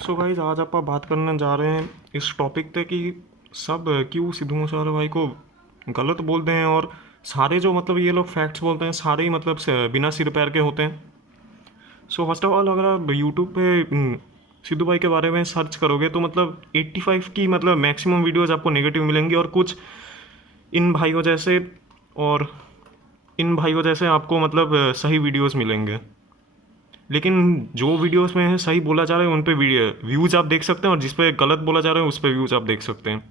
So guys आज आप बात करने जा रहे हैं इस टॉपिक पे कि सब क्यों सिद्धू मूसेवाला भाई को गलत बोलते हैं और सारे जो मतलब ये लोग फैक्ट्स बोलते हैं सारे ही मतलब बिना सिर पैर के होते हैं। सो फर्स्ट ऑफ ऑल अगर आप यूट्यूब पे सिद्धू भाई के बारे में सर्च करोगे तो मतलब 85 की मतलब मैक्सिमम वीडियोज़ आपको नेगेटिव मिलेंगी और कुछ इन भाइयों जैसे और इन भाइयों जैसे आपको मतलब सही वीडियोज़ मिलेंगे। लेकिन जो वीडियोस में है सही बोला जा रहा है उन पे व्यूज़ आप देख सकते हैं और जिस पे गलत बोला जा रहा है उस पे व्यूज़ आप देख सकते हैं।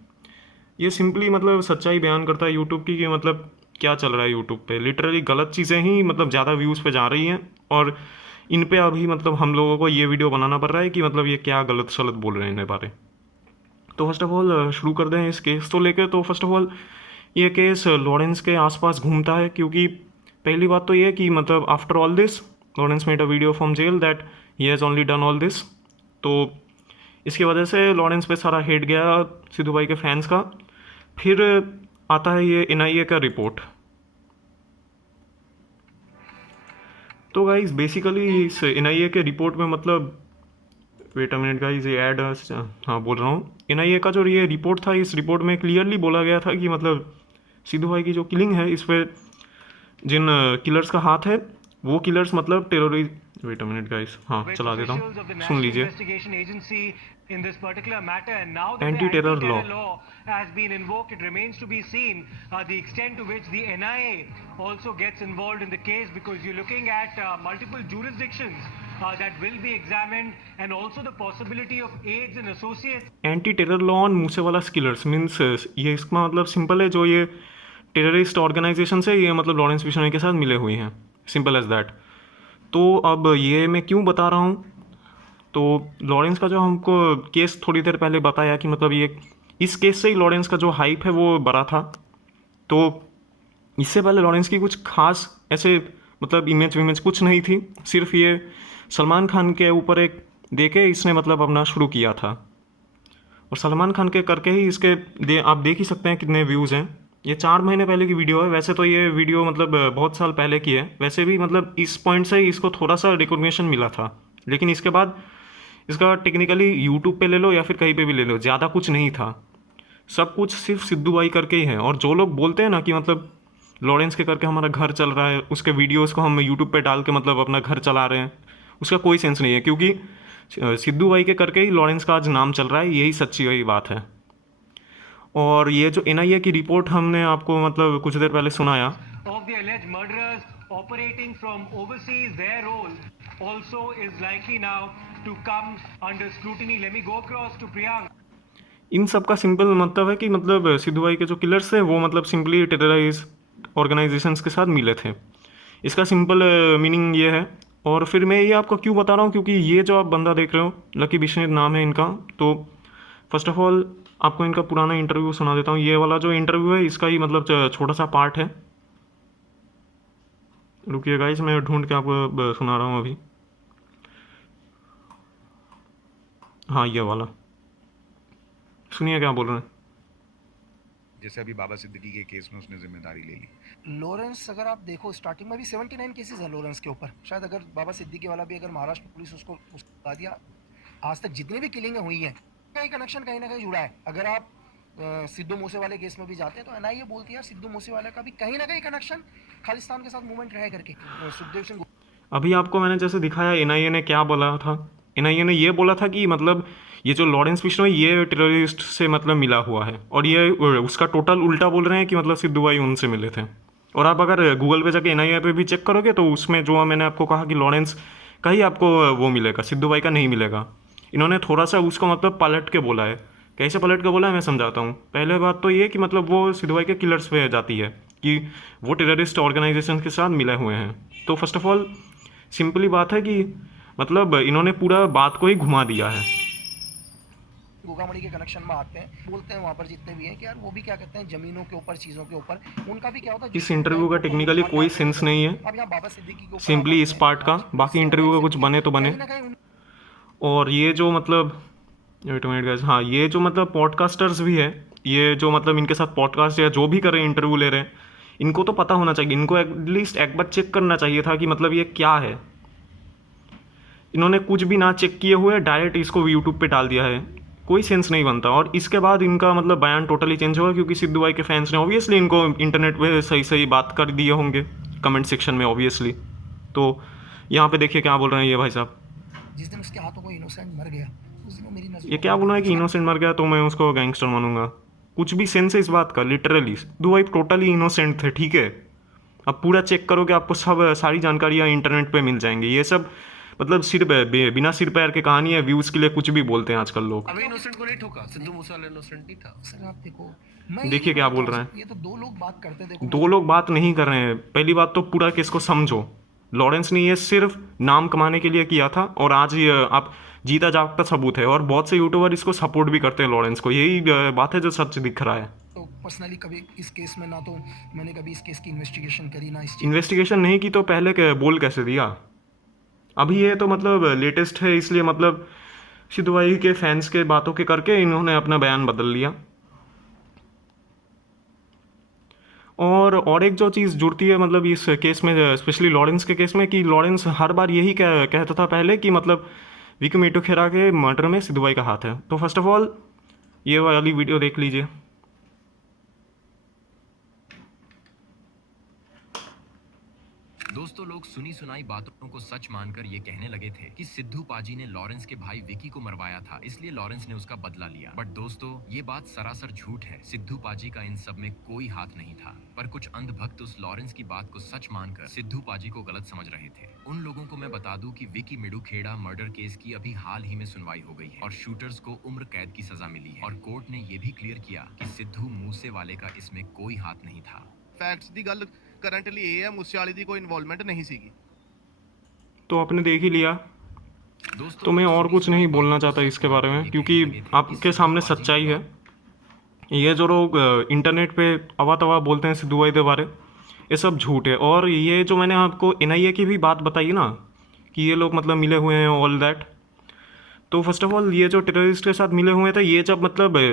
ये सिंपली मतलब सच्चाई बयान करता है यूट्यूब की कि मतलब क्या चल रहा है यूट्यूब पे। लिटरली गलत चीज़ें ही मतलब ज़्यादा व्यूज़ पे जा रही हैं और इन पे अभी मतलब हम लोगों को ये वीडियो बनाना पड़ रहा है कि मतलब ये क्या गलत सलत बोल रहे हैं इन्हें बारे। तो फर्स्ट ऑफ ऑल शुरू कर दें इस केस तो लेके। तो फर्स्ट ऑफ ऑल ये केस लॉरेंस के आसपास घूमता है क्योंकि पहली बात तो ये कि मतलब after all this Lawrence made a video from jail that he has only done all this. तो इसकी वजह से लॉरेंस पे सारा हेट गया सिद्धू भाई के फैंस का। फिर आता है ये एनआईए का रिपोर्ट। तो गाइज बेसिकली इस एनआईए के रिपोर्ट में मतलब वेट अ मिनट गाइज ये ऐड हाँ बोल रहा हूँ। एनआईए का जो ये रिपोर्ट था इस रिपोर्ट में क्लियरली बोला गया था कि मतलब सिद्धू भाई की जो किलिंग है इस पर जिन किलर्स का हाथ है वो किलर्स मतलब terrorist. Wait a minute guys, हाँ चला देता हूँ, सुन लीजिए। in this particular matter, and now that the anti terror law anti-terror law has been invoked, it remains to be seen the extent to which the NIA also gets involved in the case, because you're looking at multiple jurisdictions that will be examined, and also the possibility of aids and associates. Anti terror law on Moosewala killers means ये इसका मतलब simple है, जो ये terrorist organisation से ये मतलब Lawrence Bishnoi के साथ मिले हुए हैं, सिंपल एज दैट। तो अब ये मैं क्यों बता रहा हूँ, तो लॉरेंस का जो हमको केस थोड़ी देर पहले बताया कि मतलब ये इस केस से ही लॉरेंस का जो हाइप है वो बढ़ा था। तो इससे पहले लॉरेंस की कुछ खास ऐसे मतलब इमेज कुछ नहीं थी, सिर्फ ये सलमान खान के ऊपर एक देके इसने मतलब अपना शुरू किया था और सलमान खान के करके ही इसके आप देख ही सकते हैं कितने व्यूज़ हैं। ये 4 महीने पहले की वीडियो है, वैसे तो ये वीडियो मतलब बहुत साल पहले की है, वैसे भी मतलब इस पॉइंट से ही इसको थोड़ा सा रिकॉग्निशन मिला था, लेकिन इसके बाद इसका टेक्निकली यूट्यूब पे ले लो या फिर कहीं पे भी ले लो ज़्यादा कुछ नहीं था, सब कुछ सिर्फ सिद्धू भाई करके ही है। और जो लोग बोलते हैं ना कि मतलब लॉरेंस के करके हमारा घर चल रहा है, उसके वीडियोज़ को हम यूट्यूब पे डाल के मतलब अपना घर चला रहे हैं, उसका कोई सेंस नहीं है, क्योंकि सिद्धू भाई के करके ही लॉरेंस का आज नाम चल रहा है, यही सच्ची वही बात है। और ये जो एनआईए की रिपोर्ट हमने आपको मतलब कुछ देर पहले सुनाया, Of the alleged murderers operating from overseas, their role also is likely now to come under scrutiny. Let me go across to Priyank. इन सब का सिंपल मतलब है कि मतलब सिद्धू भाई के जो किलर्स थे वो मतलब सिंपली टेररिस्ट ऑर्गेनाइजेशंस के साथ मिले थे, इसका सिंपल मीनिंग ये है। और फिर मैं ये आपको क्यों बता रहा हूँ, क्योंकि ये जो आप बंदा देख रहे हो लकी बिश्नोई नाम है इनका। तो फर्स्ट ऑफ ऑल आपको इनका पुराना इंटरव्यू सुना देता हूँ। ये वाला जो इंटरव्यू है इसका ही मतलब छोटा सा पार्ट है, रुकिए गाइस मैं ढूंढ के आपको सुना रहा हूँ अभी। हाँ ये वाला सुनिए क्या बोल रहे हैं। जैसे अभी बाबा सिद्दीकी के केस में उसने जिम्मेदारी ले ली। लॉरेंस अगर आप देखो स्टार्टिंग में भी 79 केसेस हैं लॉरेंस के ऊपर, शायद अगर बाबा सिद्दीकी वाला भी अगर महाराष्ट्र पुलिस उसको बता दिया, आज तक जितनी भी किलिंगें हुई हैं कहीं कनेक्शन कहीं ना कहीं जुड़ा है। अगर आप सिद्धू मूसेवाले केस में भी जाते हैं तो एनआईए बोलती है यार सिद्धू मूसेवाले का भी कहीं ना कहीं कनेक्शन खालिस्तान के साथ मूवमेंट रहे करके। सुखदेव सिंह अभी आपको मैंने जैसे दिखाया एनआईए ने क्या बोला था, एनआईए ने ये बोला था कि मतलब ये जो लॉरेंस बिश्नोई ये टेररिस्ट से मतलब मिला हुआ है, और ये उसका टोटल उल्टा बोल रहे हैं कि मतलब सिद्धू भाई उनसे मिले थे। और आप अगर गूगल पे जाके एनआईए पे भी चेक करोगे तो उसमें जो मैंने आपको कहा कि लॉरेंस का ही आपको वो मिलेगा, सिद्धू भाई का नहीं मिलेगा। इन्होंने थोड़ा सा उसको मतलब पलट के बोला है। कैसे पलट के बोला है मैं समझाता हूँ। पहले बात तो ये कि मतलब वो सिद्धू भाई के किलर्स पे जाती है कि वो टेररिस्ट ऑर्गेनाइजेशन के साथ मिले हुए हैं। तो फर्स्ट ऑफ ऑल सिंपली बात है कि मतलब इन्होंने पूरा बात को ही घुमा दिया है। गोगामड़ी के कनेक्शन में आते हैं, बोलते हैं वहाँ पर जितने भी हैं कि यार वो भी क्या कहते हैं जमीनों के ऊपर चीज़ों के ऊपर उनका भी क्या होता है। इस इंटरव्यू का टेक्निकली कोई सेंस नहीं है, अब यहाँ बाबा सिद्दीकी के ऊपर सिंपली इस पार्ट का, बाकी इंटरव्यू का कुछ बने तो बने। और ये जो मतलब वेट मिनट गाइस, हाँ ये जो मतलब पॉडकास्टर्स भी है, ये जो मतलब इनके साथ पॉडकास्ट या जो भी कर रहे हैं इंटरव्यू ले रहे हैं, इनको तो पता होना चाहिए, इनको एटलीस्ट एक बार चेक करना चाहिए था कि मतलब ये क्या है। इन्होंने कुछ भी ना चेक किए हुए डायरेक्ट इसको यूट्यूब पे डाल दिया है, कोई सेंस नहीं बनता। और इसके बाद इनका मतलब बयान टोटली चेंज होगा, क्योंकि सिद्धू भाई के फैंस ने ऑब्वियसली इनको इंटरनेट पे सही सही बात कर दिए होंगे कमेंट सेक्शन में ऑब्वियसली। तो यहाँ पे देखिए क्या बोल रहे हैं ये भाई साहब, जिस दिन उसके हाथों कोई इनोसेंट मर गया उस दिन वो मेरी नजर ये क्या बोल रहा है कि इनोसेंट मर गया तो मैं उसको गैंगस्टर मानूंगा। कुछ भी सेंस है इस बात का, लिटरली सिद्धू भाई टोटली इनोसेंट थे, ठीक है। अब पूरा चेक करोगे आपको सब सारी जानकारियाँ इंटरनेट पे मिल जाएंगी। ये सब मतलब बिना सिर पैर के कहानी है, व्यूज़ के लिए कुछ भी बोलते हैं आजकल लोग। अभी इनोसेंट को नहीं ठोका, सिद्धू मूसेवाला इनोसेंट नहीं था। सर आप देखो, मैं देखिए क्या बोल रहे हैं, ये तो दो लोग बात करते हैं, देखो दो लोग बात नहीं कर रहे हैं। पहली बात तो पूरा केस को समझो, लॉरेंस ने ये सिर्फ नाम कमाने के लिए किया था, और आज ये आप जीता जागता सबूत है। और बहुत से यूट्यूबर इसको सपोर्ट भी करते हैं लॉरेंस को, यही बात है जो सच दिख रहा है। तो पर्सनली कभी इस केस में ना तो मैंने कभी इस केस की इन्वेस्टिगेशन करी ना इस चीज। इन्वेस्टिगेशन नहीं की तो पहले बोल कैसे दिया? अभी ये तो मतलब लेटेस्ट है, इसलिए मतलब सिद्धू भाई के फैंस के बातों के करके इन्होंने अपना बयान बदल लिया। और एक जो चीज़ जुड़ती है मतलब इस केस में, स्पेशली लॉरेंस के केस में, कि लॉरेंस हर बार यही कहता था पहले कि मतलब विकी मेटोखेरा के मर्डर में सिद्धू भाई का हाथ है। तो फर्स्ट ऑफ ऑल ये वाली वीडियो देख लीजिए। दोस्तों, लोग सुनी सुनाई बातों को सच मानकर ये कहने लगे थे कि सिद्धू पाजी ने लॉरेंस के भाई विकी को मरवाया था, इसलिए लॉरेंस ने उसका बदला लिया। बट दोस्तों, ये बात सरासर झूठ है। सिद्धू पाजी का इन सब में कोई हाथ नहीं था। पर कुछ अंधभक्त उस लॉरेंस की बात को सच मानकर सिद्धू पाजी को गलत समझ रहे थे। उन लोगों को मैं बता दूं कि विकी मेडुखेड़ा मर्डर केस की अभी हाल ही में सुनवाई हो गई है और शूटर्स को उम्र कैद की सजा मिली है। और कोर्ट ने ये भी क्लियर किया कि सिद्धू मूसेवाले का इसमें कोई हाथ नहीं था। फैक्ट्स ਦੀ ਗੱਲ ਕਰੰਟਲੀ ਇਹ ਹੈ मूसेवाले ਦੀ कोई इन्वॉल्वमेंट नहीं सीगी। तो आपने देख ही लिया, दोस्तों, तो मैं और कुछ नहीं बोलना चाहता इसके बारे में, क्योंकि आपके सामने सच्चाई है। ये जो लोग इंटरनेट पे अवा तवा बोलते हैं सिद्धू भाई के बारे, ये सब झूठ है। और ये जो मैंने आपको एनआईए की भी बात बताई ना कि ये लोग मतलब मिले हुए हैं ऑल दैट, तो फर्स्ट ऑफ ऑल ये जो टेररिस्ट के साथ मिले हुए थे, ये जब मतलब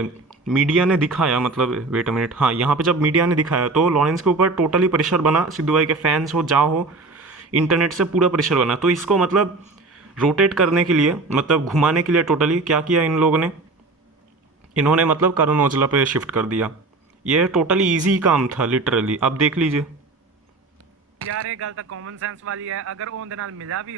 मीडिया ने दिखाया, मतलब वेट अ मिनट, हाँ यहाँ पे जब मीडिया ने दिखाया तो लॉरेंस के ऊपर टोटली प्रेशर बना। सिद्धू भाई के फैंस हो जा हो, इंटरनेट से पूरा प्रेशर बना। तो इसको मतलब रोटेट करने के लिए, मतलब घुमाने के लिए टोटली क्या किया इन लोगों ने, इन्होंने मतलब करण औजला पे शिफ्ट कर दिया। ये टोटली ईजी काम था लिटरली। अब देख लीजिए यार ये गल तो कॉमन सेंस वाली है, अगर वो उनके नाल मिला भी